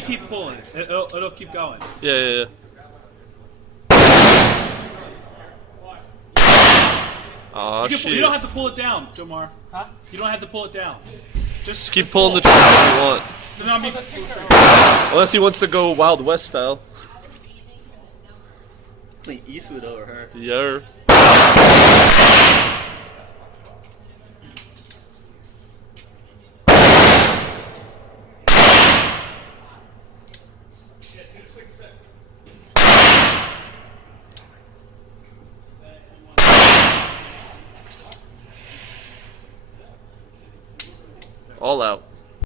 can keep pulling. It'll keep going. Yeah. Oh shit! You don't have to pull it down, Jemar. Huh? You don't have to pull it down. Just keep pulling the trigger if you want. No, I mean, Unless he wants to go Wild West style. Like Eastwood over her. Yeah. All out.